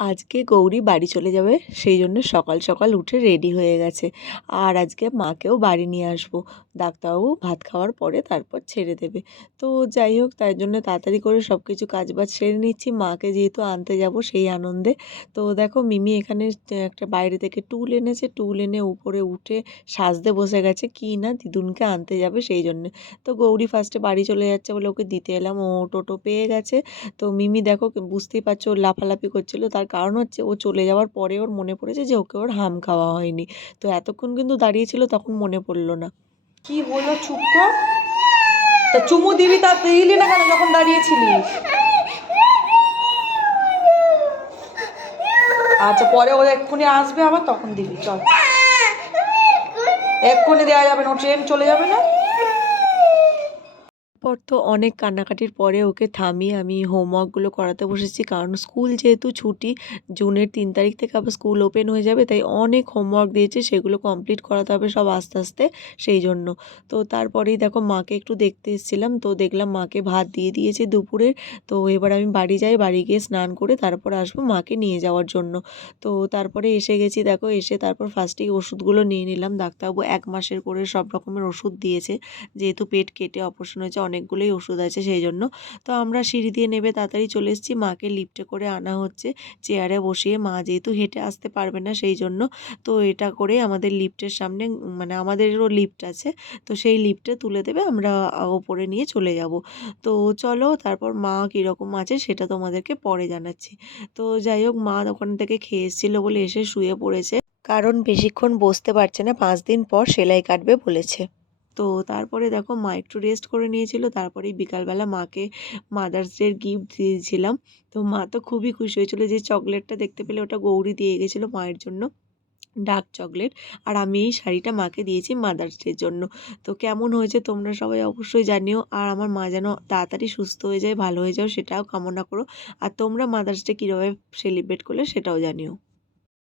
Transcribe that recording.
আজকে গৌরী বাড়ি চলে যাবে, সেই জন্য সকাল সকাল উঠে রেডি হয়ে গেছে। আর আজকে মাকেও বাড়ি নিয়ে আসব। ডাক্তারবাবু ভাত খাওয়ার পরে তারপর ছেড়ে দেবে। তো যাই হোক, তাই জন্য তাড়াতাড়ি করে সব কিছু কাজ বাজ সেরে নিচ্ছি। মাকে যেহেতু আনতে যাব সেই আনন্দে। তো দেখো, মিমি এখানে একটা বাইরে থেকে টুল এনেছে। টুল এনে উপরে উঠে সাজতে বসে গেছে। কি না দিদুনকে আনতে যাবে সেই জন্যে। তো গৌরী ফার্স্টে বাড়ি চলে যাচ্ছে বলে ওকে দিতে এলাম। ও টোটো পেয়ে গেছে। তো মিমি দেখো বুঝতেই পারছ ও লাফালাফি করছিল। তার কারণ হচ্ছে ও চলে যাওয়ার পরে ওর মনে পড়েছে যে ওকে ওর হাম খাওয়া হয়নি। তো এতক্ষণ কিন্তু দাঁড়িয়েছিল তখন মনে পড়ল না। কি হলো, চুপ কর। তা চুমু দিবি তা দিলি না কেন যখন দাঁড়িয়েছিলি? আচ্ছা পরে ও এক্ষুনি আসবে আবার তখন দিবি, চল। এক্ষুনি দেওয়া যাবে না ট্রেন চলে যাবে না? পর তো অনেক কান্নাকাটির পরে ওকে থামিয়ে আমি হোমওয়ার্কগুলো করাতে বসেছি। কারণ স্কুল যেহেতু ছুটি, জুনের তিন তারিখ থেকে আবার স্কুল ওপেন হয়ে যাবে, তাই অনেক হোমওয়ার্ক দিয়েছে, সেগুলো কমপ্লিট করাতে হবে সব আস্তে আস্তে সেই জন্য। তো তারপরেই দেখো মাকে একটু দেখতে এসেছিলাম, তো দেখলাম মাকে ভাত দিয়ে দিয়েছে দুপুরের তো এবার আমি বাড়ি যাই, বাড়ি গিয়ে স্নান করে তারপর আসব মাকে নিয়ে যাওয়ার জন্য। তো তারপরে এসে গেছি, দেখো এসে তারপর ফার্স্টেই ওষুধগুলো নিয়ে নিলাম। ডাক্তারবাবু এক মাসের করে সব রকমের ওষুধ দিয়েছে, যেহেতু পেট কেটে অপারেশন হয়েছে অনেকগুলোই ওষুধ আছে সেই জন্য তো আমরা সিঁড়ি দিয়ে নেবে তাড়াতাড়ি চলে এসেছি। মাকে লিফটে করে আনা হচ্ছে। চেয়ারে বসিয়ে মা যেহেতু হেঁটে আসতে পারবে না সেই জন্য তো এটা করে আমাদের লিফটের সামনে মানে আমাদেরও লিফট আছে, তো সেই লিফটে তুলে দেবে। আমরা ওপরে নিয়ে চলে যাব। তো চলো তারপর মা কীরকম আছে সেটা তোমাদেরকে পরে জানাচ্ছি। তো যাই হোক, মা ওখান থেকে খেয়ে এসেছিল বলে এসে শুয়ে পড়েছে। কারণ বেশিক্ষণ বসতে পারছে না, পাঁচ দিন পর সেলাই কাটবে বলেছে। তো তারপরে দেখো মা একটু রেস্ট করে নিয়েছিল, তারপরেই বিকালবেলা মাকে মাদার্স ডের গিফট দিয়েছিলাম। তো মা তো খুবই খুশি হয়েছিল যে চকলেটটা দেখতে পেলে ওটা গৌরী দিয়ে গেছিল মায়ের জন্য ডার্ক চকলেট আর আমি এই শাড়িটা মাকে দিয়েছি মাদার্স ডের জন্য। তো কেমন হয়েছে তোমরা সবাই অবশ্যই জানিও। আর আমার মা যেন তাড়াতাড়ি সুস্থ হয়ে যায়, ভালো হয়ে যাও, সেটাও কামনা করো। আর তোমরা মাদার্স ডে কীভাবে সেলিব্রেট করলে সেটাও জানিও।